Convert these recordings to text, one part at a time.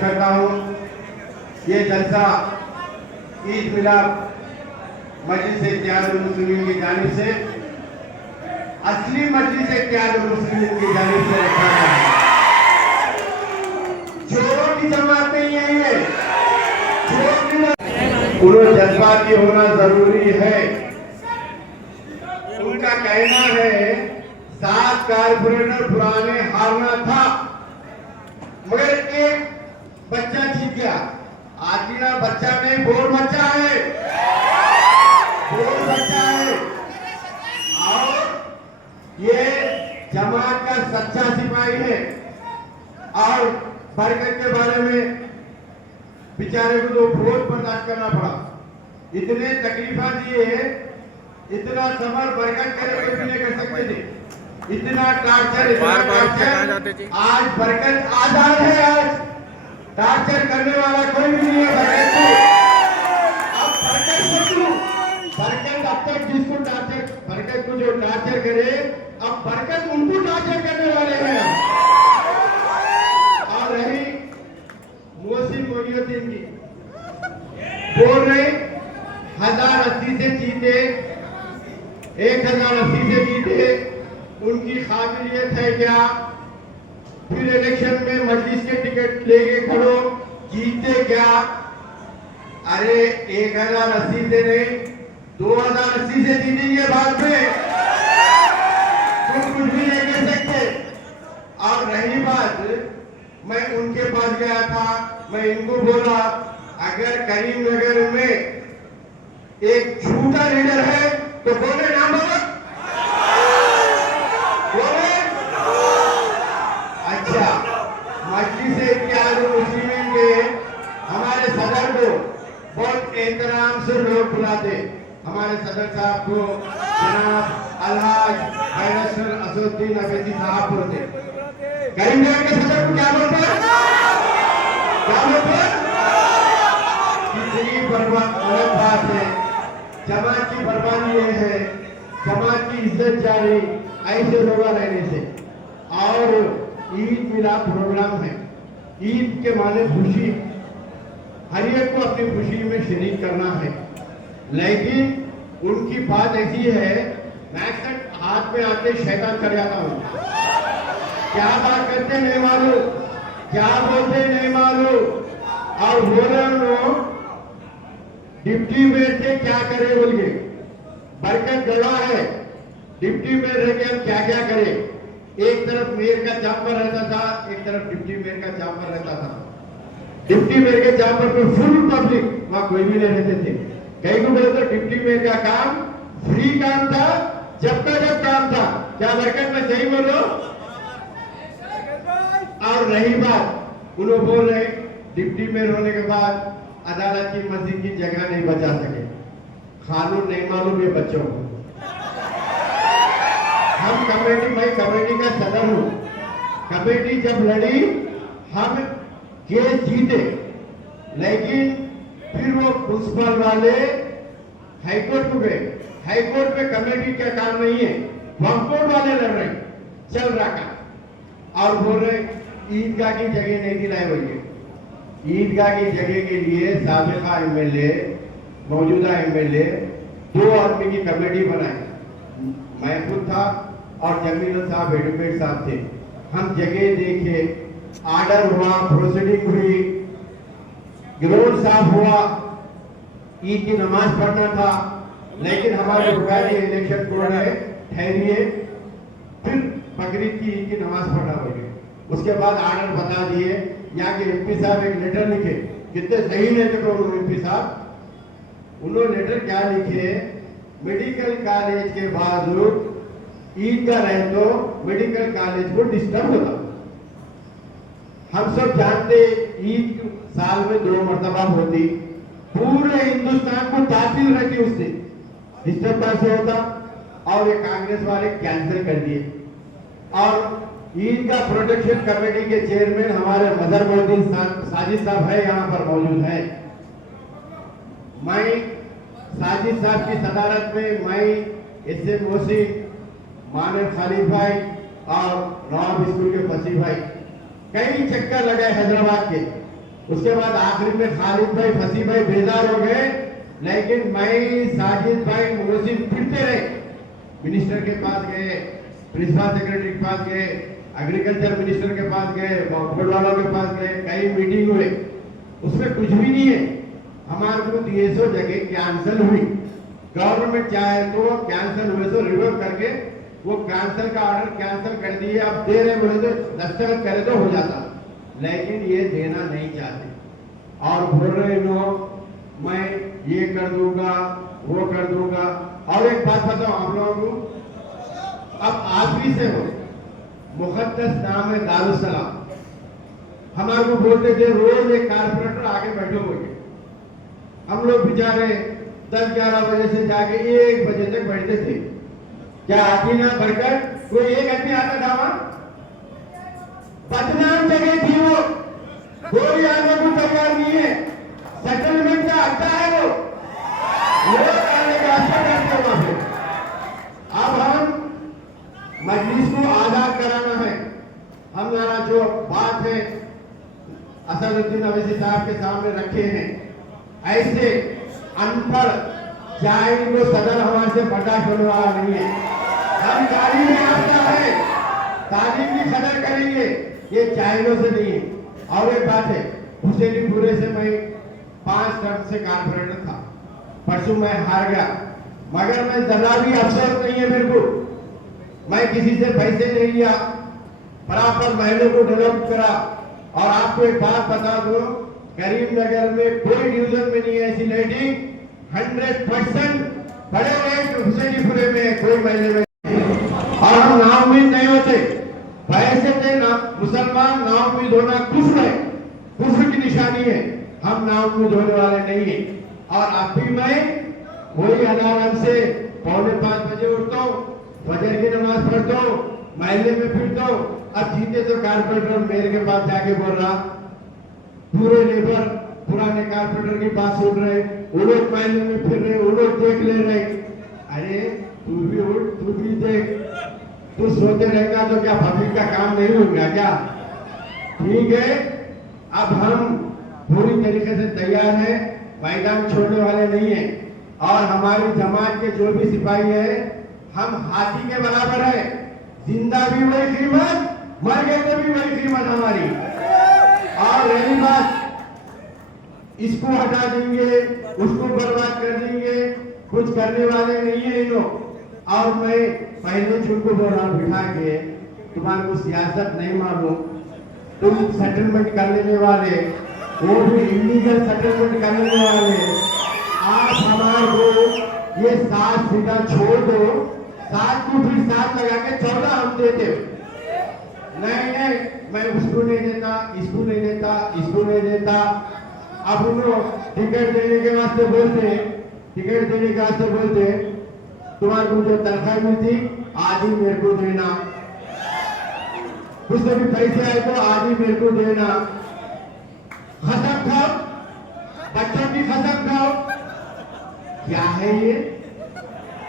करता हूँ। ये जलसा ईद मिलाद मजलिस-ए-इत्तेहादुल-मुस्लिमीन की जानिब से असली मजलिस-ए-इत्तेहादुल-मुस्लिमीन की जानिब से रखा गया है। चोरों की जमात नहीं है ये, उन्होंने जज्बाती होना जरूरी है। उनका कहना है 7 कारपोरेटर पुराने हारना था मगर एक बच्चा जीत गया। आखिर बच्चा नहीं, बोर बच्चा है, बोर बच्चा है। और ये जमात का सच्चा सिपाही है। और बरकत के बारे में बेचारे को तो बहुत बर्दाश्त करना पड़ा। इतने तकलीफा दिए, इतना समर बरकत करे कोई भी नहीं कर सकते थे। इतना टार्चर, इतना टार्चर। आज बरकत आजाद है। आज टार्चर करने वाला कोई भी नहीं है बरकत को। अब बरकत अब तक जिसको टार्चर, बरकत को जो टार्चर करे, अब बरकत उनको टार्चर करने वाले हैं। और रही मोहसिन मोइनुद्दीन की, बोल रहे 1080 से जीते, 1080 से जीते, उनकी काबिलियत है क्या? फिर इलेक्शन में मजलिस के टिकट लेके खड़ो, जीते क्या? अरे 1080 से नहीं, 2080 से जीतेंगे बाद में, तुम कुछ भी नहीं कर सकते। और रही बात, मैं उनके पास गया था, मैं इनको बोला अगर करीमनगर में एक झूठा लीडर है तो बोले नाम बोले। अच्छा, मजलिस-ए-इत्तेहादुल-मुस्लिमीन के हमारे सदर को बहुत एहतराम से लोग बुलाते। हमारे सदर साहब को जनाब अलहाज बैरिस्टर असदुद्दीन अवैसी साहब बोलते। करीमनगर के सदर को क्या बोलते हैं? क्या बोलते हैं? कितनी बर्बाद गलत बात है। जमात की बर्बादी ये है, जमात की इज्जत जारी ऐसे लोग रहने से। और ईद मिलाद प्रोग्राम है, ईद के माने खुशी, हर एक को अपनी खुशी में शरीक करना है। लेकिन उनकी बात ऐसी है, मैं हाथ में आते शैतान कर जाता हूँ। क्या बात करते नहीं मालूम, क्या बोलते नहीं मालूम। और बोले उन्होंने डिप्टी मेयर से क्या करे बोल के, बरकत गवाह है, डिप्टी मेयर रह के हम क्या क्या करें। एक तरफ मेयर का चांबर रहता था, एक तरफ डिप्टी मेयर का चांबर रहता था। डिप्टी मेयर के चांबर पर फुल पब्लिक, वहां कोई भी नहीं रहते थे। कहीं को बोले तो डिप्टी मेयर का काम फ्री काम था, जब का जब काम था। क्या बरकत में सही बोलो? और रही बात, उन्होंने बोल रहे डिप्टी मेयर होने के बाद अदालत की मस्जिद की जगह नहीं बचा सके। कानून नहीं मालूम ये बच्चों को। हम कमेटी, मैं कमेटी का सदर हूं। कमेटी जब लड़ी हम केस जीते, लेकिन फिर वो प्रिंसिपल वाले हाईकोर्ट को गए। हाईकोर्ट में कमेटी का काम नहीं है, वक्फ वाले लड़ रहे, चल रहा काम। और बोल रहे ईदगाह की जगह नहीं दिलाई हुई है। ईदगाह की जगह के लिए साबिका एमएलए, मौजूदा एमएलए 2 आदमी की कमेटी बनाई। मैं खुद था और जमील साहब एडवोकेट साहब थे। हम जगह देखे, आर्डर हुआ, प्रोसीडिंग हुई, ग्राउंड साफ हुआ, ईद की नमाज पढ़ना था। लेकिन हमारे रुकाई इलेक्शन कोड है, ठहरिए, फिर बकरीद की ईद की नमाज पढ़ना होगी। उसके बाद आर्डर बता दिए। यहाँ के एमपी साहब एक लेटर लिखे, कितने सही नहीं थे एमपी साहब। उन्होंने लेटर क्या लिखे, मेडिकल कॉलेज के बावजूद ईद का रहे तो मेडिकल कॉलेज को डिस्टर्ब होता। हम सब जानते ईद साल में 2 मरतबा होती, पूरे हिंदुस्तान को तातील रहती, उससे डिस्टर्ब कैसे होता। और ये कांग्रेस वाले कैंसिल कर दिए। और ईद का प्रोटेक्शन कमेटी के चेयरमैन हमारे मजहरुद्दीन साजिद साहब है, यहाँ पर मौजूद है। मैं साजिद साहब की सदारत में मैं इससे मोहसिन, मानव खालिद भाई और नवाब स्कूल के फसीह भाई कई चक्कर लगाए हैदराबाद के। उसके बाद आखिरी में खालिद भाई फसी भाई बेजार हो गए, लेकिन मैं साजिद भाई मोहसिन फिरते रहे, मिनिस्टर के पास गए, प्रिंसिपल सेक्रेटरी के पास गए, एग्रीकल्चर मिनिस्टर के पास गए, बोर्ड वालों के पास गए, कई मीटिंग हुए, उसमें कुछ भी नहीं है। हमारे को 300 जगह कैंसिल हुई, गवर्नमेंट चाहे तो कैंसिल हुए तो रिवर्स करके वो कैंसिल का ऑर्डर कैंसिल कर दिए, अब दे रहे बोले तो दस्तखत करे तो हो जाता, लेकिन ये देना नहीं चाहते और बोल रहे लोग मैं ये कर दूंगा वो कर दूंगा। और एक बात बताओ आप लोगों को, अब आज भी से हो मुकद्दस नाम है दारुसलाम, हमारे को बोलते थे रोज एक कारपोरेटर आगे बैठे हुए, हम लोग बेचारे 10-11 बजे से जाके 1 बजे तक बैठते थे। क्या आती ना बढ़कर कोई एक आदमी आता था वहां, बदनाम जगह थी वो, कोई आने को तैयार नहीं है, सेटलमेंट का अड्डा है वो, लोग आने का अच्छा करते वहां पे। अब हम मजलिस को आजाद कराना है, हमारा जो बात है असदुद्दीन अवैसी साहब के सामने रखे हैं, ऐसे अनपढ़ जाहिल को सदर हमारे से बर्दाश्त होने वाला नहीं है। हम तालीम में आता है, तालीम की कदर करेंगे, ये जाहिलों से नहीं है। और एक बात है, हुसैनीपुरे से मैं 5 टर्म से कारपोरेटर था, परसों मैं हार गया, मगर मैं जरा भी अफसोस नहीं है मेरे को, मैं किसी से पैसे नहीं लिया, बराबर महलों को डेवलप करा। और आपको एक बात बता दो, करीमनगर में कोई डिवीजन में नहीं है ऐसी लाइटिंग, 100% बड़े लाइट हुसैनीपुरे में कोई महल्ले में नहीं। और हम नाउमीद नहीं होते, पैसे थे ना मुसलमान नाउमीद होना कुफ्र है, कुफ्र की निशानी है, हम नाउमीद होने वाले नहीं है। और अब भी मैं वही अलार्म से 4:45 बजे उठता हूँ, फजर की नमाज पढ़ता हूँ, महल्ले में फिरता हूँ। अब जीते तो कारपोरेटर मेरे के पास जाके बोल रहा, पूरे लेबर पुराने कारपोरेटर की बात सुन रहे, वो लोग महल्ले में फिर रहे, वो लोग देख ले रहे। अरे तू भी उठ, तू भी देख, तू सोते रहेगा तो क्या पब्लिक का काम नहीं होगा क्या? ठीक है, अब हम पूरी तरीके से तैयार हैं, मैदान छोड़ने वाले नहीं है। और हमारी जमात के जो भी सिपाही है, हम हाथी के बराबर है, जिंदा भी वही कीमत, मर गए तो भी वही कीमत हमारी। और रही बात, इसको हटा देंगे, उसको बर्बाद कर देंगे, कुछ करने वाले नहीं है इन लोग। और मैं पहले चुनको बोल रहा हूं बिठा के, तुम्हारे को सियासत नहीं मालूम, तुम सेटलमेंट कर लेने वाले, वो भी इलीगल सेटलमेंट कर लेने वाले, आप हमारे को ये 7 सीटा छोड़ दो, 7 को फिर 7 लगा के 14 हम देते। नहीं, मैं उसको नहीं देता, इसको नहीं देता, इसको नहीं देता। अब उनको टिकट देने के वास्ते बोलते, टिकट देने के वास्ते बोलते, तुम्हारे को जो तनख्वाह मिलती आज ही मेरे को देना, उससे भी पैसे आए तो आज ही मेरे को देना। कसम खाओ, बच्चों की कसम खाओ, क्या है ये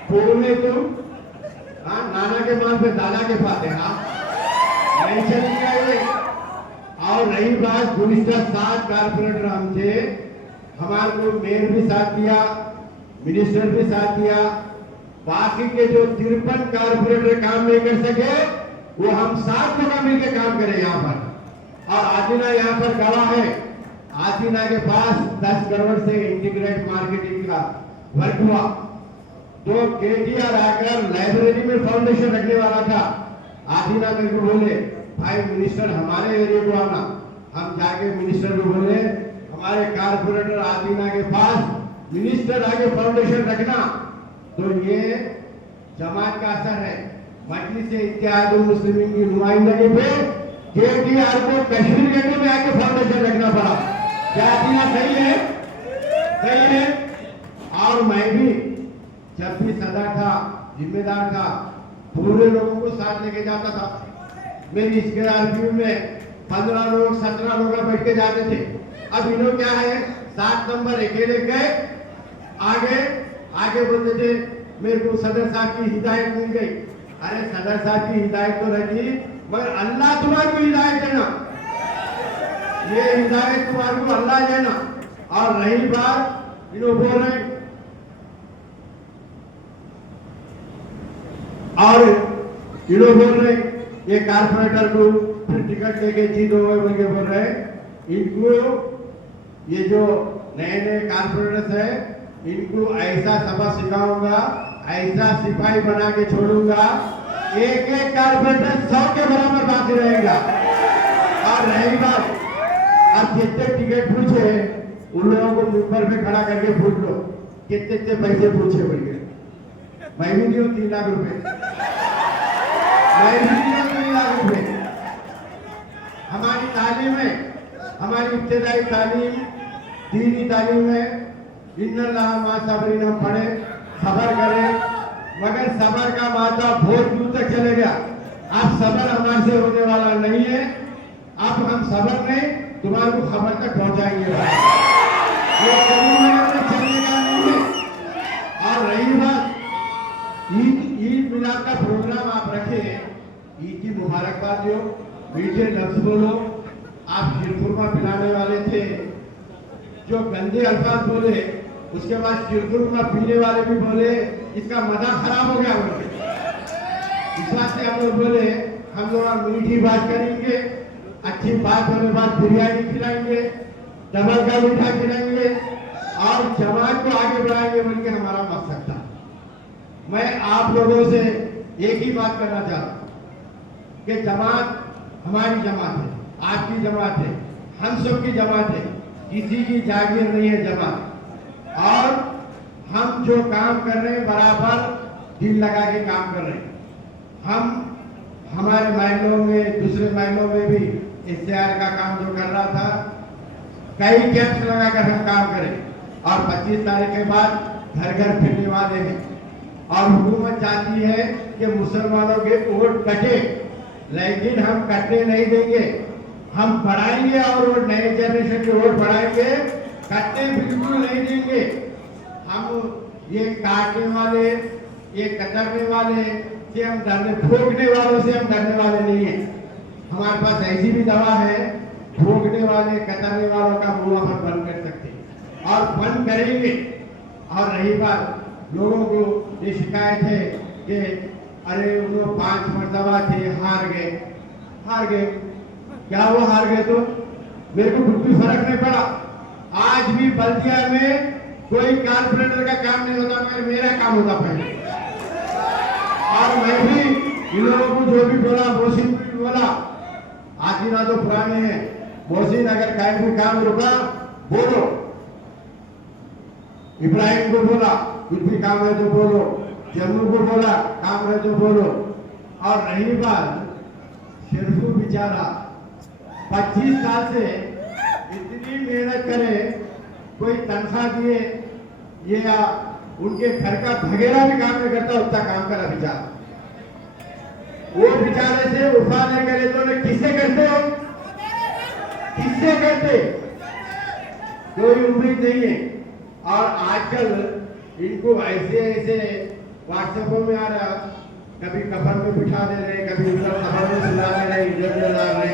बोले तुम? हाँ, नाना के माल पे दादा के पास है, हाँ नहीं चलेगा ये। और रही बात, गुज़िश्ता 7 कारपोरेटर हम थे, हमारे को मेयर भी साथ दिया, मिनिस्टर भी साथ दिया, बाकी के जो 53 कारपोरेटर काम नहीं कर सके, वो हम 7 लोग मिलकर काम करें यहाँ पर। और आदिना यहाँ पर गवाह है, आदिना के पास 10 करोड़ से इंटीग्रेट मार्केटिंग का वर्क हुआ, तो केटीआर आकर लाइब्रेरी में फाउंडेशन रखने वाला था। आदिना मेरे को बोले, भाई मिनिस्टर हमारे एरिया को आना। हम जाके मिनिस्टर को बोले, हमारे कारपोरेटर आदिना के पास मिनिस्टर आगे फाउंडेशन रखना। तो ये जमात का असर है, मजलिस इत्तेहादुल मुस्लिमीन की नुमाइंदगी पे केटीआर को कश्मीर गेटों में आके फाउंडेशन रखना पड़ा। क्या आदिना सही है? सही है। और मैं भी जब भी सदर था, जिम्मेदार था, पूरे लोगों को साथ लेके जाता था। मेरी स्कॉर्पियो में 15 लोग 17 लोग बैठ के जाते थे। अब इन्हों क्या है, 7 नंबर अकेले गए, आगे बोलते थे मेरे को सदर साहब की हिदायत मिल गई। अरे सदर साहब की हिदायत तो रही, मगर अल्लाह तुम्हारे को हिदायत देना, ये हिदायत तुम्हारे को अल्लाह देना। और रही बात इन्हों बोल रहे और इन्हों बोल रहे ये कारपोरेटर को फिर टिकट लेके जीत हो बोल के बोल रहे इनको ये जो नए नए कारपोरेटर्स है इनको ऐसा सबक सिखाऊंगा, ऐसा सिपाही बना के छोड़ूंगा, एक एक कारपोरेटर 100 के बराबर बाकी रहेगा। और रही बात अब जितने टिकट पूछे उन लोगों को मुंबर में खड़ा करके पूछ लो कितने कितने पैसे पूछे बोल के। मैं भी दियो 3 लाख रुपए, मैं भी दियो 3 लाख रुपए। हमारी तालीम है, हमारी इब्तदाई तालीम दीनी तालीम है इन्नल्लाह मा सबरीन हम पढ़े सबर करें, मगर सबर का माता बहुत दूर तक चले गया। अब सबर हमारे से होने वाला नहीं है। अब हम सबर नहीं तुम्हारे को खबर तक पहुंचाएंगे भाई, ये कभी में चलेगा नहीं है। और रही बात ईद मिलाद का प्रोग्राम आप रखे, ईद की मुबारकबाद दो, मीठे लफ्ज बोलो। आप शीरखुरमा पिलाने वाले थे, जो गंदे अल्फाज बोले उसके बाद शीरखुरमा पीने वाले भी बोले इसका मजा खराब हो गया बोले। इस बात से हम लोग बोले हम लोग मीठी बात करेंगे, अच्छी बात होने बाद बिरयानी खिलाएंगे, डबल का मीठा खिलाएंगे और जमात को आगे बढ़ाएंगे बोल के हमारा मकसद था। मैं आप लोगों से एक ही बात करना चाहता हूँ कि जमात हमारी जमात है, आपकी जमात है, हम सब की जमात है, किसी की जागीर नहीं है जमात। और हम जो काम कर रहे हैं बराबर दिल लगा के काम कर रहे हैं। हम हमारे महलों में दूसरे महलों में भी इश्तेहार का काम जो कर रहा था कई कैंप्स लगाकर हम काम करें और 25 तारीख के बाद घर घर फिरने वाले हैं। और हुकूमत चाहती है कि मुसलमानों के वोट कटे, लेकिन हम कटने नहीं देंगे, हम बढ़ाएंगे और वो नए जनरेशन के वोट बढ़ाएंगे, कटने बिल्कुल नहीं देंगे। हम ये काटने वाले, ये कतरने वाले से हम डरने, ठोकने वालों से हम डरने वाले नहीं है। हमारे पास ऐसी भी दवा है, ठोकने वाले कतरने वालों का मुंह अपन बंद कर सकते हैं और बंद करेंगे। और रही बात लोगों को ये शिकायत है कि अरे वो 5 मरतबा थे हार गए। क्या वो हार गए तो मेरे को कुछ भी फर्क नहीं पड़ा। आज भी बल्दिया में कोई कारपोरेटर का काम नहीं होता मगर मेरा काम होता पहले। और मैं भी इन लोगों को जो भी बोला, मोहसिन को भी बोला, आदिना तो पुराने हैं, मोहसिन अगर कहीं भी काम रुका बोलो, इब्राहिम को बोला कुछ भी काम है तो बोलो, जम्मू को बोला काम है तो बोलो। और रही बात शेरफू बेचारा 25 साल से इतनी मेहनत करे, कोई तनख्वाह दिए ये या उनके घर का भगेरा भी काम नहीं करता, उतना काम करा बेचारा। वो बेचारे से उठा नहीं करे तो किससे करते हो, किससे करते, कोई उम्मीद नहीं है। और आजकल इनको ऐसे ऐसे व्हाट्सएपों में आ रहा, कभी कफन में बिठा दे रहे, कभी उधर खबर में सुला दे रहे, इधर ला रहे।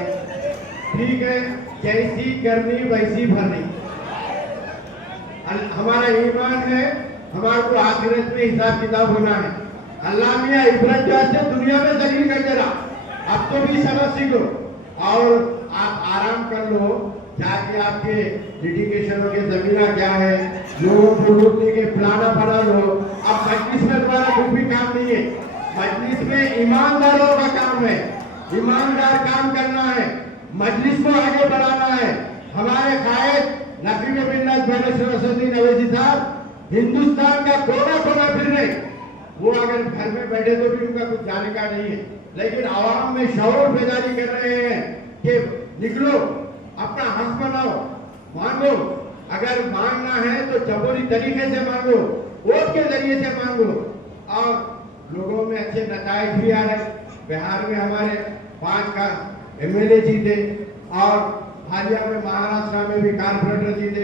ठीक है, जैसी करनी वैसी भरनी। हमारा ईमान है, हमारे को आखिरत में हिसाब किताब होना है। अल्लाह मियां इब्रत से दुनिया में जलील कर दे रहा, अब तो भी समझ सीखो और आप आराम कर लो, जाके आपके लिटिगेशनों के जमीना क्या है, लोगों को लूटने के प्लाना बना लो। अब मजलिस में तुम्हारा कुछ भी काम नहीं है, मजलिस में ईमानदारों का काम है, ईमानदार काम करना है, मजलिस को आगे बढ़ाना है। हमारे कायद नकीब बिल्लाह सरस्वती अवैसी साहब हिंदुस्तान का कोना कोना फिर रहे, वो अगर घर में बैठे तो भी उनका कुछ जाने का नहीं है, लेकिन आवाम में शऊर बेदारी कर रहे हैं कि निकलो, अपना हक बनाओ, मांगो, अगर मांगना है तो जबरी तरीके से मांगो, वोट के जरिए से मांगो। और लोगों में अच्छे नताइज भी आ रहे। बिहार में हमारे 5 का एमएलए जीते और हालिया में महाराष्ट्र में भी कारपोरेटर जीते,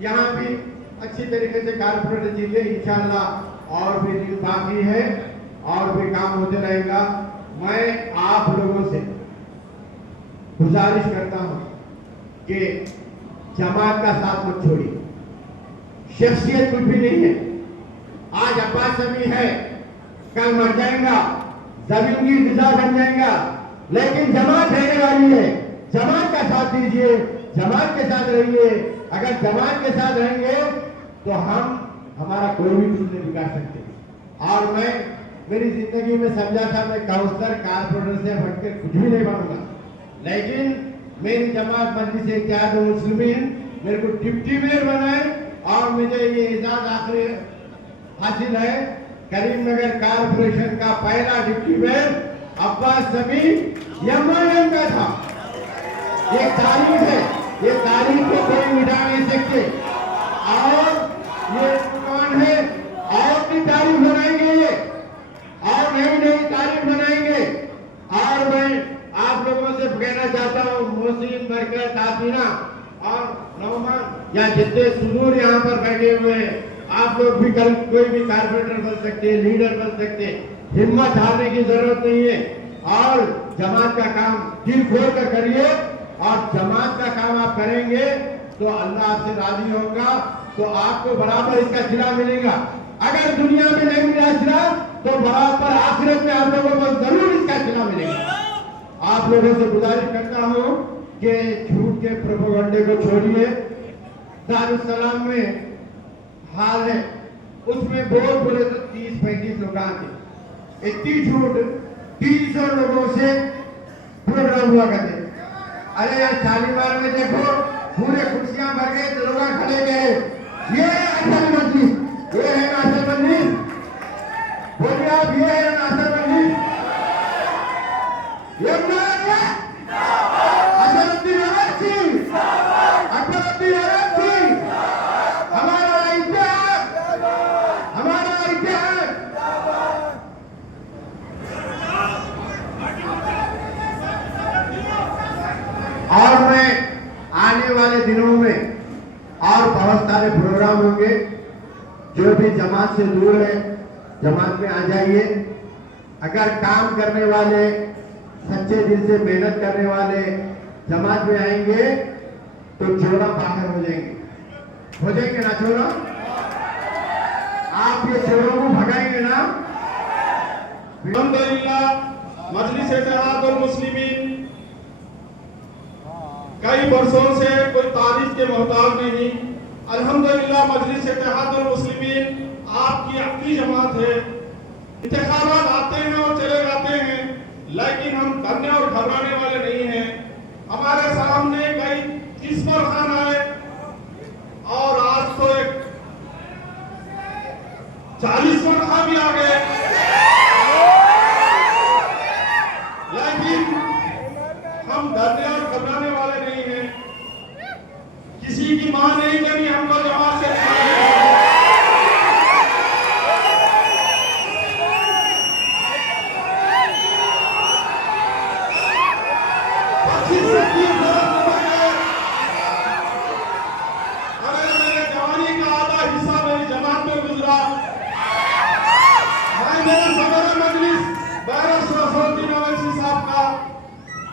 यहाँ भी अच्छी तरीके से कारपोरेटर जीते। इंशाल्लाह और भी दिन बाकी है और भी काम होते रहेगा। मैं आप लोगों से गुजारिश करता हूँ कि जमात का साथ मत छोड़िए। शख्सियत कुछ भी नहीं है। आज अब्बास समी है, कल मर जाएगा, जमीन की फिजा बन जाएगा, लेकिन जमात रहने वाली है। जमात का साथ दीजिए, जमात के साथ रहिए। अगर जमात के साथ रहेंगे तो हमारा कोई भी कुछ नहीं बिगाड़ सकते। और मैं मेरी जिंदगी में समझा था मैं काउंसलर कारपोरेटर से हटकर कुछ भी नहीं बनूंगा, लेकिन मेरी जमात मजलिस इत्तेहाद मुस्लिमीन मेरे को डिप्टी मेयर बनाए और मुझे ये इजाज़त आखिरी हासिल है। करीमनगर कारपोरेशन का पहला डिप्टी मेयर अब्बास समी एमआईएम का था। ये तारीख है, ये तारीख को कोई मिटा नहीं सकते। और ये कौन है, और भी तारीख बनाएंगे ये, और नई नई तारीख बनाएंगे। और मैं आप लोगों से कहना चाहता हूँ, मोहसिन, बरकत, आफीना और नौमान या जितने सुदूर यहाँ पर बैठे हुए हैं, आप लोग भी कल कोई भी कारपोरेटर बन सकते हैं, लीडर बन सकते हैं। हिम्मत हारने की जरूरत नहीं है और जमात का काम दिल खोल कर करिए। और जमात का काम आप करेंगे तो अल्लाह आपसे राजी होगा, तो आपको बराबर इसका सिला मिलेगा। अगर दुनिया में नहीं मिला सिला तो बराबर आखिरत में आप लोगों को जरूर इसका सिला मिलेगा। आप लोगों से गुजारिश करता हूँ कि झूठ के प्रोपेगेंडे को छोड़िए। दारुस्सलाम में हाल है, उसमें बहुत बोले तो 30-35 लोग थे। इतनी झूठ 300 लोगों से प्रोग्राम हुआ करते। अरे यार शालीमार में देखो पूरे कुर्सियां भर गए, लोग खड़े गए। ये असल मजलिस, ये है ना असल मजलिस? बोलिए आप, ये है ना असल मजलिस? ये असदुद्दीन अवैसी, अकबरुद्दीन अवैसी, हमारा इतिहास, हमारा इतिहास। और मैं आने वाले दिनों में और बहुत सारे प्रोग्राम होंगे। जो भी जमात से दूर है जमात में आ जाइए। अगर काम करने वाले, सच्चे दिल से मेहनत करने वाले जमात में आएंगे तो चोरा बाहर हो जाएंगे ना चोरा? आप ये चोरों को भगाएंगे ना? अल्हम्दुलिल्लाह मजलिस इत्तेहाद मुस्लिमीन कई वर्षों से कोई तारीफ के मोहताज नहीं। अल्हम्दुलिल्लाह मजलिस इत्तेहाद मुस्लिमीन आपकी अपनी जमात है। इंतखाबात आते हैं और चले जाते हैं, लेकिन हम डरने और घबराने वाले नहीं हैं। हमारे सामने कई किस्मत खान आए और आज तो एक 40 खान भी आ गए, लेकिन हम डरने और घबराने वाले नहीं हैं। किसी की मां नहीं करी हमको जमात से। अरे मेरे जवानी का आधा हिस्सा मेरी जमात में गुजरा। मैं मेरा सदर मजलिस बैरिस्टर असदुद्दीन अवैसी साहब का,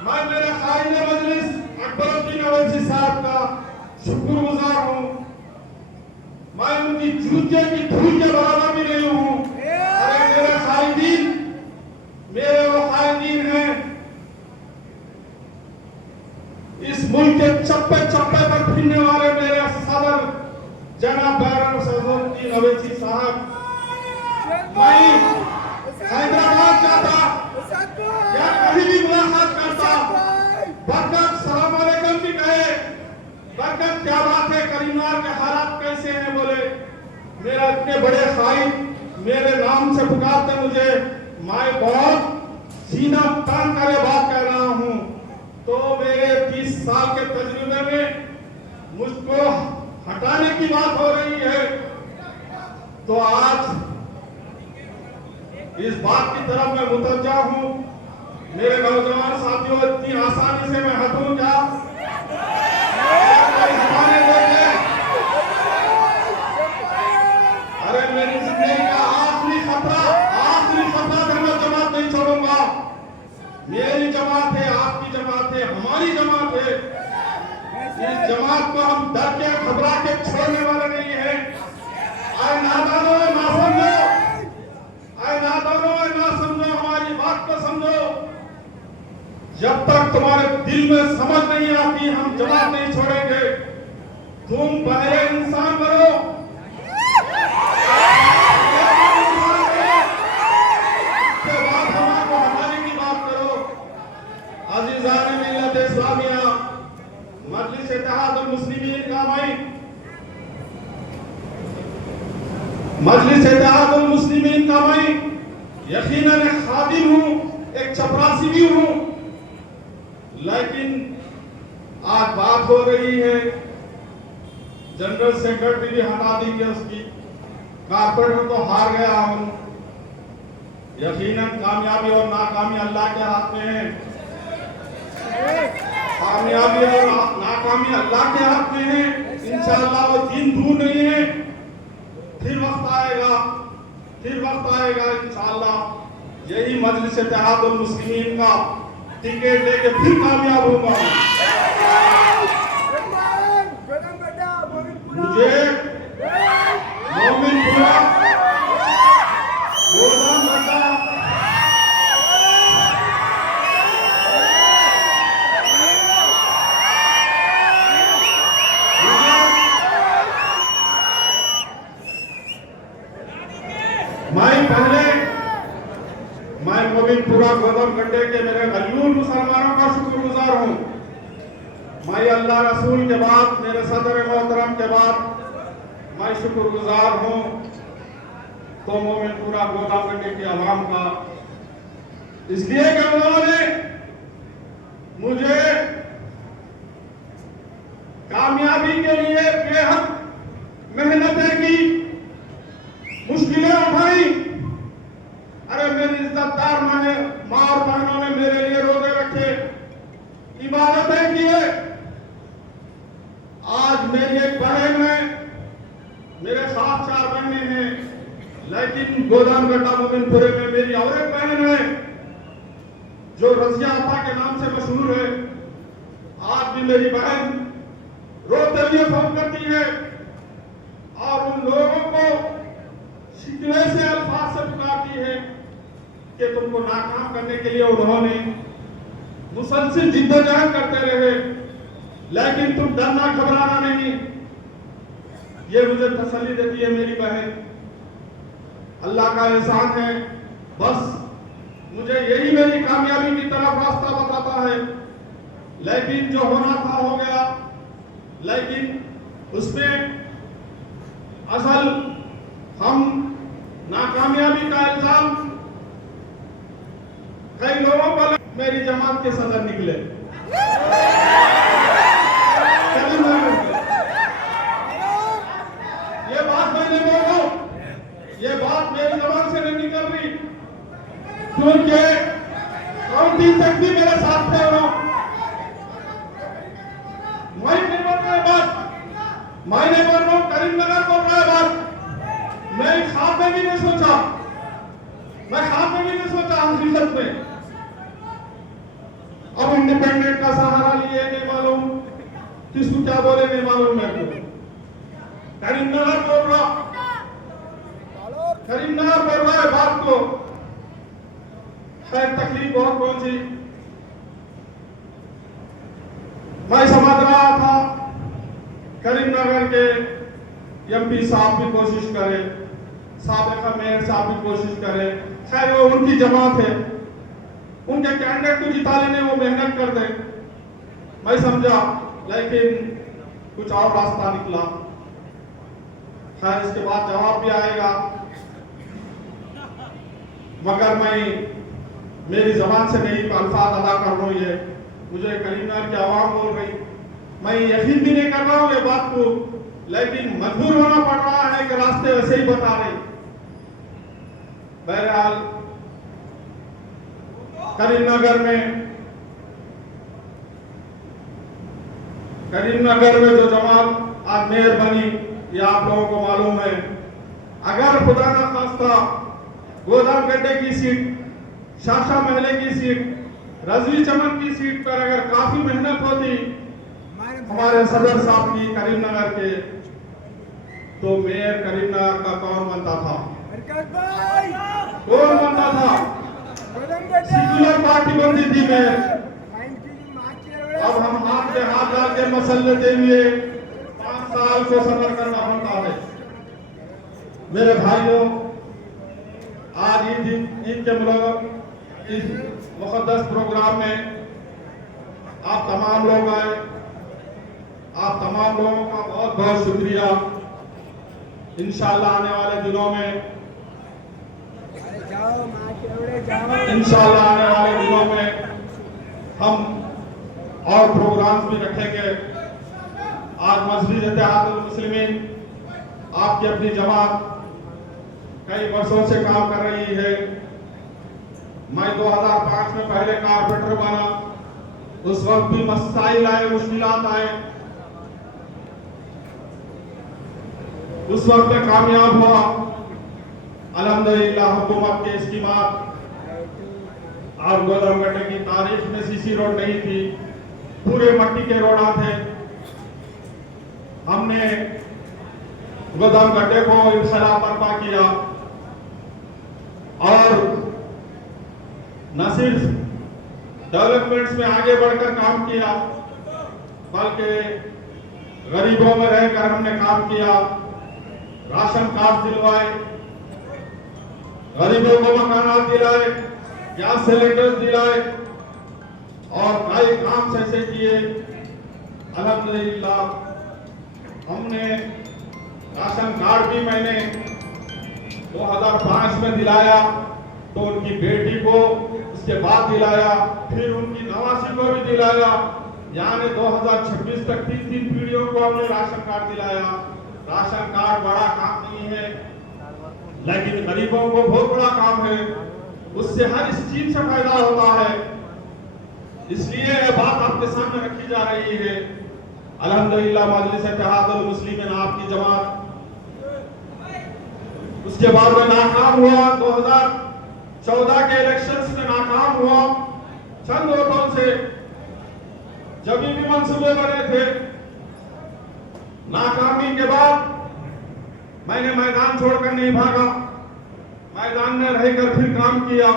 मैं मेरे कायदे मजलिस अकबरुद्दीन अवैसी साहब का शुक्रगुजार हूँ। मैं उनकी जूते की धूल के बराबर भी नहीं हूँ। अरे मेरे कायदीन, मेरे वो कायदीन हैं इस मुल्क के चप्पे चप्पे पर फिरने वाले मेरे सदर जनाब बैरिस्टर असदुद्दीन अवैसी साहब। मैं हैदराबाद जाता या कहीं भी मुलाकात करता, बरकत सलाम अलैकुम भी कहे, बरकत क्या बात है, करीमनगर के हालात कैसे हैं? बोले मेरा इतने बड़े खाइद मेरे नाम से पुकारते मुझे, मैं बहुत सीना तान कर बात कर रहा हूँ। तो मेरे 30 साल के तजुर्बे में मुझको हटाने की बात हो रही है, तो आज इस बात की तरफ मैं मुतवज्जा हूँ। मेरे नौजवान साथियों, इतनी आसानी से मैं हटूं क्या? हटाने देंगे? अरे मेरी जिंदगी का आखिरी खतरा था, मैं जमात नहीं छोड़ूंगा। मेरी जमात है, आपकी जमात है, हमारी जमात है। इस जमात को हम डर के घबरा के छोड़ने वाले नहीं है। आए नादानो ना समझो, आए नादानो ना समझो, हमारी बात को समझो। जब तक तुम्हारे दिल में समझ नहीं आती हम जमात नहीं छोड़ेंगे। तुम पहले इंसान बनो, उसके बाद हमारे हटाने की बात करो। अजीजान मिल्लत इस्लामिया, मजलिस इत्तेहादुल मुस्लिमीन का माइन, मजलिस इत्तेहादुल मुस्लिमीन का माइन, यकीनन एक खादिम हूं, एक चपरासी भी हूं, लेकिन आज बात हो रही है जनरल सेक्रेटरी भी हटा दी गई उसकी, कारपोरेटर तो हार गया हूं। यकीनन कामयाबी और नाकामी अल्लाह के हाथ में है, कामयाबी और नाकामी अल्लाह के हाथ में है। इंशाअल्लाह वो दिन दूर नहीं है, फिर वक्त आएगा, फिर वक्त आएगा इंशाअल्लाह। यही मजलिस इत्तेहादुल मुस्लिमीन का टिकट लेके फिर कामयाब होगा। मुझे मोमिनपुरा गोदाम अड्डा मैं मोमिनपुरा गोदाम गड्ढे के मेरे मजलूम मुसलमानों का शुक्रगुजार हूँ। मैं अल्लाह रसूल के बाद, मेरे सदर मोहतरम के बाद मैं शुक्रगुजार हूँ तो मोमिनपुरा गोदाम गड्ढे की आवाम का, इसलिए कि उन्होंने मुझे कामयाबी के लिए बेहद मेहनतें की, मुश्किलें उठाई। अरे मेरी इज्जतदार माँ और बहनों ने मेरे लिए रोजे रखे, इबादतें किए। आज मेरी एक बहन है, मेरे साथ 4 बहनें हैं, लेकिन गोदाम गड्ढा मोमिनपुरे में मेरी और एक बहन है जो रजिया आपा के नाम से मशहूर है। आज भी मेरी बहन रोते हुए फोन करती है और उन लोगों को शिकवे से अल्फाज से पुकारती है कि तुमको नाकाम करने के लिए उन्होंने मुसलसल जिद्दोजहद करते रहे, लेकिन तुम डरना घबराना नहीं। ये मुझे तसल्ली देती है मेरी बहन, अल्लाह का एहसान है। बस मुझे यही मेरी कामयाबी की तरफ रास्ता बताता है। लेकिन जो होना था हो गया, लेकिन उसमें असल हम नाकामयाबी का इल्जाम कई लोगों पर, मेरी जमात के सदर निकले, ये बात मैंने बोलूं, ये बात मेरी जबान से नहीं निकल रही, क्योंकि काउंटी तक भी मेरे साथ थे। मैं नहीं बोल रहा है बात, मैं नहीं बोल रहा हूं, करीमनगर बोल रहा है बात। मैं ख्वाब में भी नहीं सोचा, मैं ख्वाब में भी नहीं सोचा हकीकत में। अब इंडिपेंडेंट का सहारा लिए नहीं मालूम, किसको क्या बोले नहीं मालूम मेरे को। करीमनगर बोल रहा, करीमनगर बोल रहा है बात को, खैर तकलीफ बहुत पहुंची। मैं समझ रहा था करीमनगर के एमपी साहब भी कोशिश करे, साबिका मेयर साहब भी कोशिश करे, खैर वो उनकी जमात है, उनके कैंडिडेट को जिता लेने वो मेहनत कर दे, मैं समझा। लेकिन कुछ और रास्ता निकला। खैर इसके बाद जवाब भी आएगा, मगर मैं मेरी जबान से नहीं अल्फाज अदा कर रहा हूं। ये मुझे करीमनगर की आवाम बोल रही, मैं यकीन भी नहीं कर रहा हूं ये बात को, लेकिन मजबूर होना पड़ रहा है कि रास्ते वैसे ही बता रहे। बहरहाल करीमनगर में जो जमात आज मेयर बनी, ये आप लोगों को मालूम है। अगर खुदा ना खास्ता गोदाम गड्ढे की सीट, शाशा महले की सीट, रजवी चमन की सीट पर अगर काफी मेहनत होती हमारे सदर साहब की करीमनगर के, तो मेयर करीमनगर का कौन बनता था? कौन बनता था? सेक्युलर पार्टी बनती थी मेयर। अब हम हाथ पे हाथ डाल के मसल लेते हुए 5 साल को सफर करना पड़ता है। मेरे भाइयों, आज ईद के इस मुक़द्दस प्रोग्राम में आप तमाम लोग आए। आप तमाम लोगों का बहुत बहुत शुक्रिया। इंशाअल्लाह आने वाले दिनों में हम और प्रोग्राम्स भी रखेंगे। आज मस्जिद इत्तेहादुल मुस्लिमीन आपकी अपनी जमात कई वर्षों से काम कर रही है। मैं 2005 में पहले कारपेंटर बना, उस वक्त भी मसाइल आए, मुश्किलात आए, उस वक्त में कामयाब हुआ। अल्हम्दुलिल्लाह हुकूमत के स्कीमात, और गोदाम गड्ढे की तारीख में सीसी रोड नहीं थी, पूरे मट्टी के रोड थे। हमने गोदाम गड्ढे को इंशाअल्लाह बर्पा किया और न सिर्फ डेवलपमेंट्स में आगे बढ़कर काम किया, बल्कि गरीबों में रहकर हमने काम किया। राशन कार्ड दिलवाए, गरीबों को मकानात दिलाए, गैस सिलेंडर दिलाए और कई काम ऐसे किए। अल्हम्दुलिल्लाह हमने राशन कार्ड भी मैंने 2005 में दिलाया, तो उनकी बेटी को उसके बाद दिलाया, फिर उनकी नवासी को भी दिलाया, यानी 2026 तक 3 पीढ़ियों को हमने राशन कार्ड दिलाया। राशन कार्ड बड़ा काम नहीं है, लेकिन गरीबों को बहुत बड़ा काम है, उससे हर चीज से फायदा होता है। इसलिए यह बात आपके सामने रखी जा रही है। अल्हम्दुलिल्लाह मजलिस इत्तेहादुल मुस्लिमीन आपकी जमात उसके बाद में नाकाम हुआ। 2014 के इलेक्शंस में नाकाम हुआ चंद वोटों से। जब भी मंसूबे बने थे, नाकामी के बाद मैंने मैदान छोड़कर नहीं भागा, मैदान में रहकर फिर काम किया।